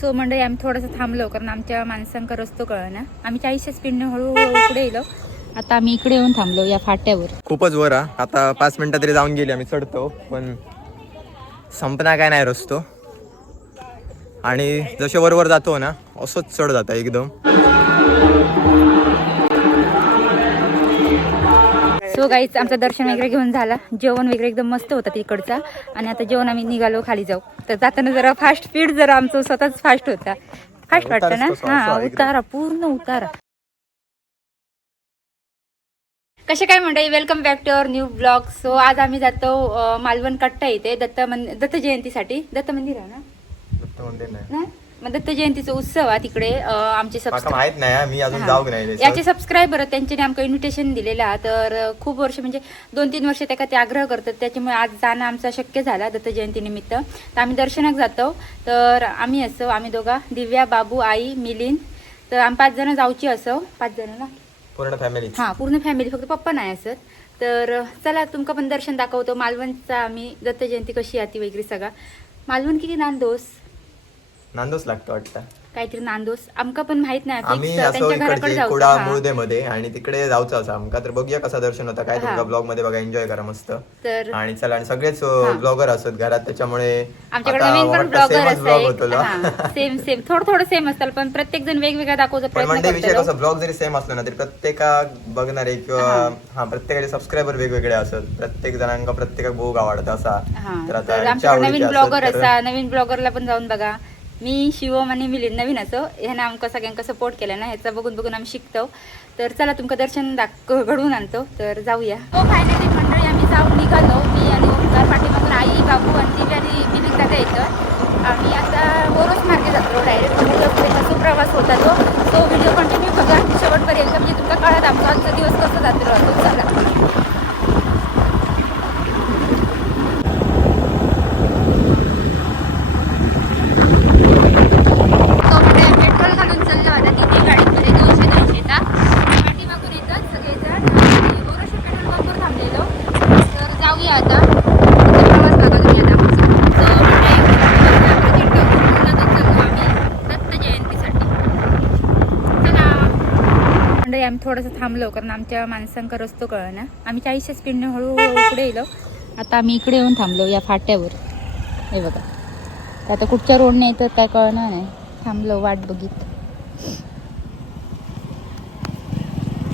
So मंडळी आम्ही थोडंसं थांबलो कारण आमच्या माणसांका रस्तो कळना. आम्ही 40च्या स्पीडने हळूहळू पुढे येलो. आता आम्ही इकडे येऊन थांबलो या फाट्यावर. खूपच वर आता 5 मिनिटं तरी जाऊन गेली आम्ही चढतो, पण संपना काय नाही रस्तो. आणि जसे वर जातो ना असंच चढ जाता एकदम. सो गाईच आमचं दर्शन वगैरे घेऊन झाला. जेवण वगैरे एकदम मस्त होतं तिकडचा. आणि आता जेवण आम्ही निघालो खाली जाऊ. तर जाताना जरा फास्ट स्पीड जरा आमचं स्वतःच फास्ट होता. फास्ट वाटतं ना. हा उतारा पूर्ण उतारा. कसे काय मंडळी, welcome back to our new blog. So आज आम्ही जातो मालवण कट्टा इथे दत्त जयंतीसाठी. दत्त मंदिर आहे ना. मग दत्त जयंतीचा उत्सव आहे तिकडे. आमचे माहित नाही, मी अजून जाऊ नाही. याचे सबस्क्रायबर त्यांच्याने आमचं इन्व्हिटेशन दिलेलं आहे. तर खूप वर्ष म्हणजे 2-3 वर्ष त्या ते आग्रह करतात, त्याच्यामुळे आज जाणं आमचं शक्य झाला दत्त जयंती निमित्त. तर आम्ही दर्शनाक जातो. तर आम्ही असो, आम्ही दोघा, दिव्या, बाबू, आई, मिलिंद. तर आम्ही 5 जण जाऊची असो. 5 जण ना पूर्ण फॅमिली. हा पूर्ण फॅमिली, फक्त पप्पा नाही असत. तर चला तुमका पण दर्शन दाखवतो मालवणचा. आम्ही दत्त जयंती कशी आहे ती वगैरे सगळा. मालवण किती नांदोस लागतो वाटतं, काहीतरी नांदोस. आमका पण माहित नाही. आम्ही असं इकडचे कुडा मुळदेमध्ये आणि तिकडे जाऊचं असं आमका. तर बघूया कसा दर्शन होता काय. तुमका ब्लॉग मध्ये बघा, एन्जॉय करा मस्त. तर आणि चला, आणि सगळेच ब्लॉगर असतात घरात, त्याच्यामुळे आमच्याकडे नवीन पण ब्लॉगर सेम थोडं सेम असतात, पण प्रत्येक जण वेगवेगळा दाखवतो प्रयत्न करतो. विषय कसं, ब्लॉग जरी सेम असलो ना तरी प्रत्येका बघणारे किंवा प्रत्येकाचे सबस्क्रायबर वेगवेगळे असतात. प्रत्येक जणांना प्रत्येक भोग आवडत असा. तर आमच्याकडे नवीन ब्लॉगर असा, नवीन ब्लॉगरला पण जाऊन बघा. मी, शिवम आणि मिलिंद नवीन असो. ह्यानं आमका सगळ्यांका सपोर्ट केला ना, ह्याचा बघून आम्ही शिकतो. तर चला तुमचं दर्शन घडवून आणतो. तर जाऊया. हो फायनली मंडळी आम्ही जाऊन निघालो. मी आणि ओंकार, पाठीमागून आई, बाबू आणि दिव्या आणि मिलिंद दादा येतं. आम्ही आता बोरोस मार्गे जातो डायरेक्ट. कसा प्रवास होता तो व्हिडिओ कंटिन्यू बघा शेवटपर्यंत, म्हणजे तुमचा कळत आमचा आजचा दिवस कसं जातो राहतो. चला. आम्ही थोडंसं थांबलो कारण आमच्या माणसांका रस्तो कळना. आम्ही 40च्या स्पीडने हळूहळू पुढे येलो. आता आम्ही इकडे येऊन थांबलो या फाट्यावर. हे बघा, आता कुठच्या रोडने येतं काय कळणार नाही. थांबलो वाट बघित.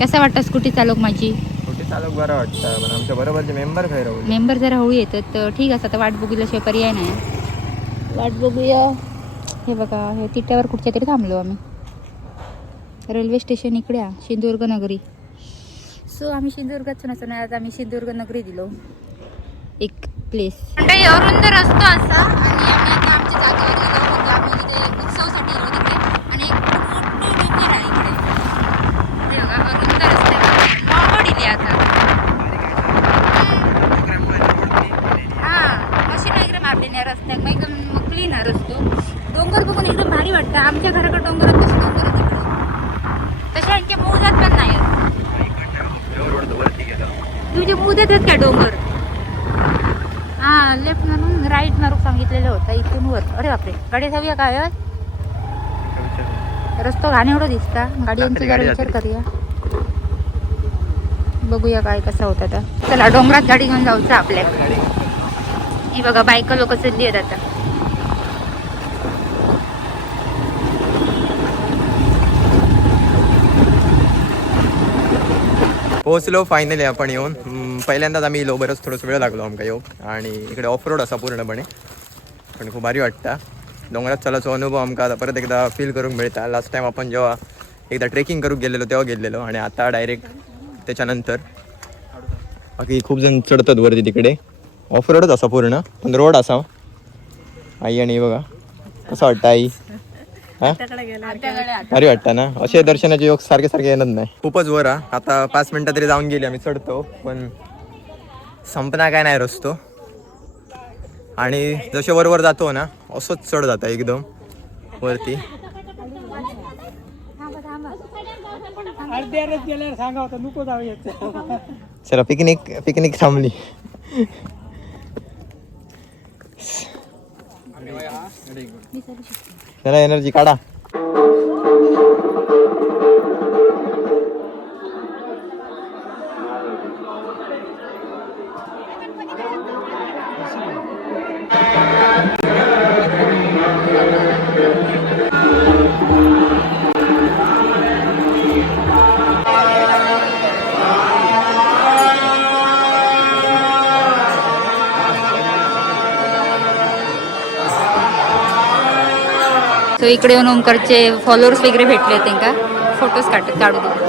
कसं वाटतं स्कूटी चालक माझी? स्कूटी चालक बरं वाटतं, पण आमच्या बरोबरचे मेंबर जरा हळू येतात. तर ठीक आहे, आता वाट बघितल्याशिवाय पर्याय नाही. वाट बघूया. हे बघा, हे तिट्यावर कुठच्या तरी थांबलो आम्ही. रेल्वे स्टेशन इकडे आहे, सिंधुदुर्ग नगरी. सो आम्ही सिंधुदुर्गात नसतो ना, आज आम्ही सिंधुदुर्ग नगरी दिलो एक प्लेस. अरुंद रस्तो असा. आणि आम्ही आता आमच्या जागेवर गेलो होतो. आम्ही तिथे उत्सवासाठी गेलो तिथे. आणि एक मोठी मंदिर आहे इकडे. हे बघा, अरुंद रस्ते मोठं दिले आता. मशीन वगैरे मारली नाही रस्त्यात, मग एकदम क्लीन आहे रस्तो. डोंगर बघून एकदम भारी वाटतं. आमच्या घराकडे डोंगर तसं डोंगर तिकडे तशा यांच्या मोजात पण नाही. तुझ्या मोजात आहेत का डोंगर? लेफ्ट मारून राईट मारून सांगितलेलं होतं इथून वर. अरे बापरे, गाडी जाऊया काय? रस्तो घाण एवढं दिसता. गाड्यांची जरा विचार करूया, बघूया काय कसं होतं. तर चला डोंगरात गाडी घेऊन जाऊचं आपल्या. ही बघा बायका लोक चालली आहेत आता. पोहोचलो फायनली आपण येऊन. पहिल्यांदाच आम्ही येलो, बरंच थोडंसं वेळ लागलो आमका येऊ. आणि इकडे ऑफ रोड असा पूर्णपणे, पण खूप भारी वाटतं. डोंगरात चलाचो अनुभव आमका आता परत एकदा फील करून मिळता. लास्ट टाइम आपण जेव्हा एकदा ट्रेकिंग करून गेलेलो तेव्हा गेलेलो, आणि आता डायरेक्ट त्याच्यानंतर बाकी खूप जण चढतात वरती. तिकडे ऑफ रोडच असा पूर्ण, पण रोड असा. आई आणि बघा कसं वाटतं आई? भारी वाटतं ना. असे दर्शनाचे योग सारखे येणार नाही. खूपच वर आता 5 मिनिटं तरी जाऊन गेली आम्ही चढतो, पण संपना काय नाही रस्तो. आणि जसे वर जातो ना असंच चढ जाता एकदम वरती. चला पिकनिक थांबली. त्याला एनर्जी काढा. सो इकडे येऊन ओमकारचे फॉलोअर्स वगैरे भेटले त्यांना फोटोज काढू दे.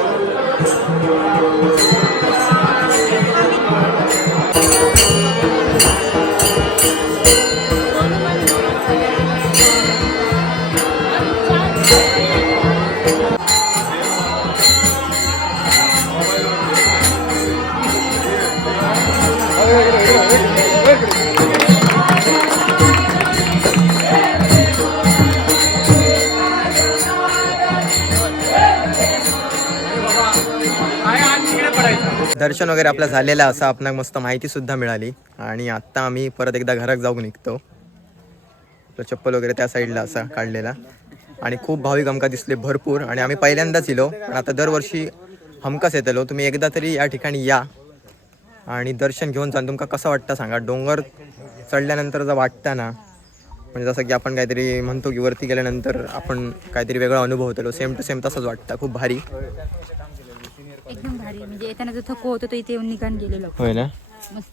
दर्शन वगैरे आपलं झालेलं असं आपल्याला मस्त माहिती सुद्धा मिळाली. आणि आत्ता आम्ही परत एकदा घरात जाऊन निघतो. चप्पल वगैरे त्या साईडला असा काढलेला आणि खूप भाविक आमका दिसले भरपूर. आणि आम्ही पहिल्यांदाच येलो, पण आता दरवर्षी हमखास येतलो. तुम्ही एकदा तरी या ठिकाणी या आणि दर्शन घेऊन जा. तुमका कसं वाटतं सांगा. डोंगर चढल्यानंतर जर वाटतं ना, म्हणजे जसं की आपण काहीतरी म्हणतो की वरती गेल्यानंतर आपण काहीतरी वेगळा अनुभव होतो, सेम टू सेम तसंच वाटतं. खूप भारी, एकदम भारी. म्हणजे येताना जो थकवा होतो तो इथे येऊन निघान गेलेलो. होय ना. मस्त.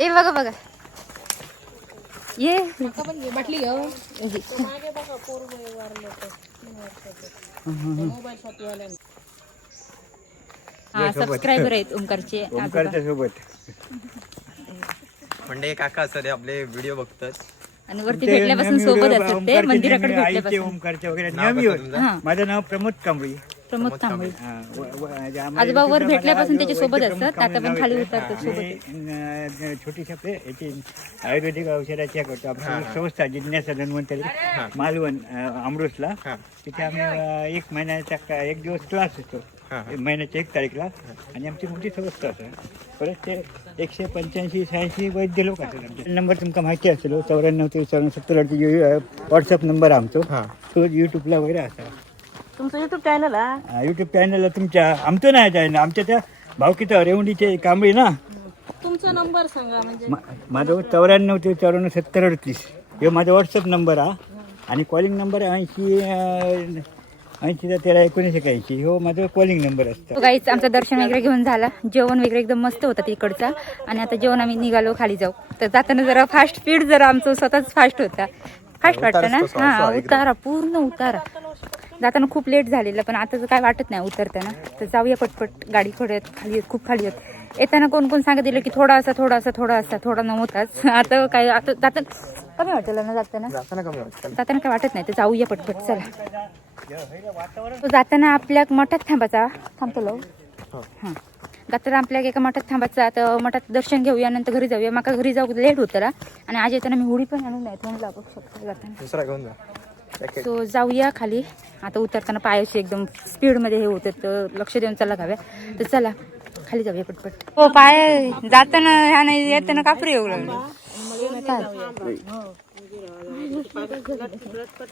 ए बघा बघा ये बाटली घ्या. हा सबस्क्रायबर आहेत ओमकारचे सोबत. म्हणजे काका असं ते आपले व्हिडिओ बघतात आणि वरती भेटल्यापासून सोबत असतात ते मंदिराकडे भेटल्यापासून. ओमकारच्या वगैरे नेहमी होत. माझं नाव प्रमोद कांबळी. प्रमोद तांबळे. आजोबा वर भेटल्यापासून त्याच्या सोबत असतात. आता पण खाली उतरतात सोबत. छोटीशी आपले याची आयुर्वेदिक औषधाची करतो. आमची संस्था जिज्ञासा धन्वंतरी मालवण अमृतला. तिथे आम्ही 1 महिन्याचा 1 दिवस क्लास असतो. महिन्याच्या 1 तारीखला. आणि आमची मोठी संस्था असते. परत ते 185-86 वैद्य लोक असतात. नंबर तुमका माहिती असेल 94-70 व्हॉट्सअप नंबर आमचो. तो युट्यूबला वगैरे असा. तुमचं युट्यूब चॅनल आहे? युट्यूब चॅनलला तुमच्या आमचं नाही चॅनल, आमच्या त्या भावकीचं रेवंडीचे कांबळी ना. तुमचा नंबर सांगा. म्हणजे माझं 94-54-70-38 हे माझा व्हॉट्सअप नंबर आहे. आणि कॉलिंग नंबर 80-13-19-81 हो माझं कॉलिंग नंबर असतं. गाईच आमचं दर्शन वगैरे घेऊन झाला. जेवण वगैरे एकदम मस्त होतं तिकडचा. आणि आता जेवण आम्ही निघालो खाली जाऊ. तर जाताना जरा फास्ट स्पीड जरा आमचं स्वतःच फास्ट होता. फास्ट वाटतं ना. हा उतारा पूर्ण उतारा. जाताना खूप लेट झालेलं पण आता काय वाटत नाही उतरताना. तर जाऊया पटपट. गाडी खाली खूप खाली आहेत. येताना कोण कोण सांगत दिलं की थोडा थोडा नव्हताच. आता काय आता जाताना कमी वाटलं ना. जाताना काय वाटत नाही. तर जाऊया पटपट चला. तो जाताना आपल्या मठात थांबतो. हां जाताना आपल्या एका मठात थांबायचा. तर मठात दर्शन घेऊया नंतर घरी जाऊया. माका घरी जाऊ लेट होतं. आणि आज येताना मी हुडी पण आणून नाही म्हणून लागू शकतो जाताना. सो जाऊया खाली. आता उतरताना पायाशी एकदम स्पीडमध्ये हे होतं तर लक्ष देऊन चला घाव्या. तर चला खाली जाऊया पटपट. हो पाय जाताना ह्या नाही येताना कापरी येऊ लागलं.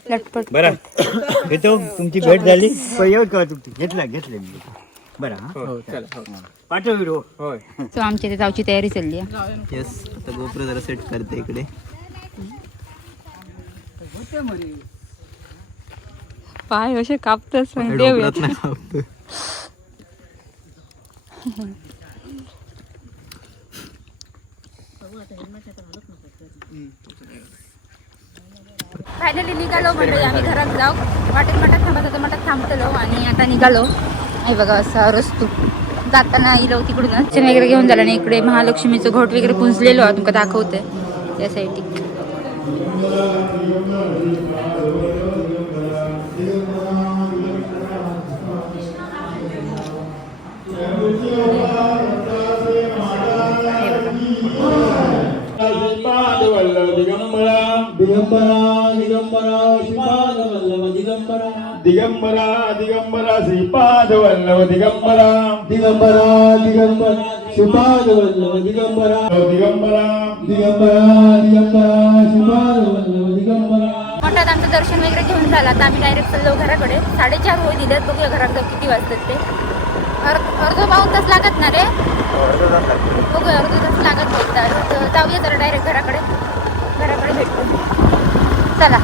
लटपट बरं घेतो. तुमची भेट झाली तुमची घेतले मी. बरं पाठव व्हिडिओ. होय. सो आमच्या इथे जाऊची तयारी चालली आहे. येस. आता गोप्रो जरा सेट करते इकडे. पाय असे कापतच फायनली निघालो म्हणजे आम्ही घरात जाऊ. वाटेत मठात थांबत होतो. मठात थांबतलो आणि आता निघालो. हे बघा असा रस्तो जाताना इलो तिकडून दर्शन वगैरे घेऊन झालं. आणि इकडे महालक्ष्मीचं घोट वगैरे पुंजलेलो तुमका दाखवते त्यासाठी. दिगंबरा श्रीपाद वल्लभ दिगंबरा दिगंबरा दिगंबरा श्रीपाद वल्लभ दिगंबरा दिगंबरा दिगंबरा दिगंबरा श्रीपाद वल्लभ दिगंबरा. मोठ्यात आमचं दर्शन वगैरे घेऊन झालं. आता आम्ही डायरेक्ट चाललो घराकडे. 4:30 होईल इथं. बघूया घरात जाऊ किती वाजतात ते. अर्धा पाऊण तास लागत ना रे. बघूया अर्धा तास लागत नाही. तर जाऊया जरा डायरेक्ट घराकडे भेटतो. चला.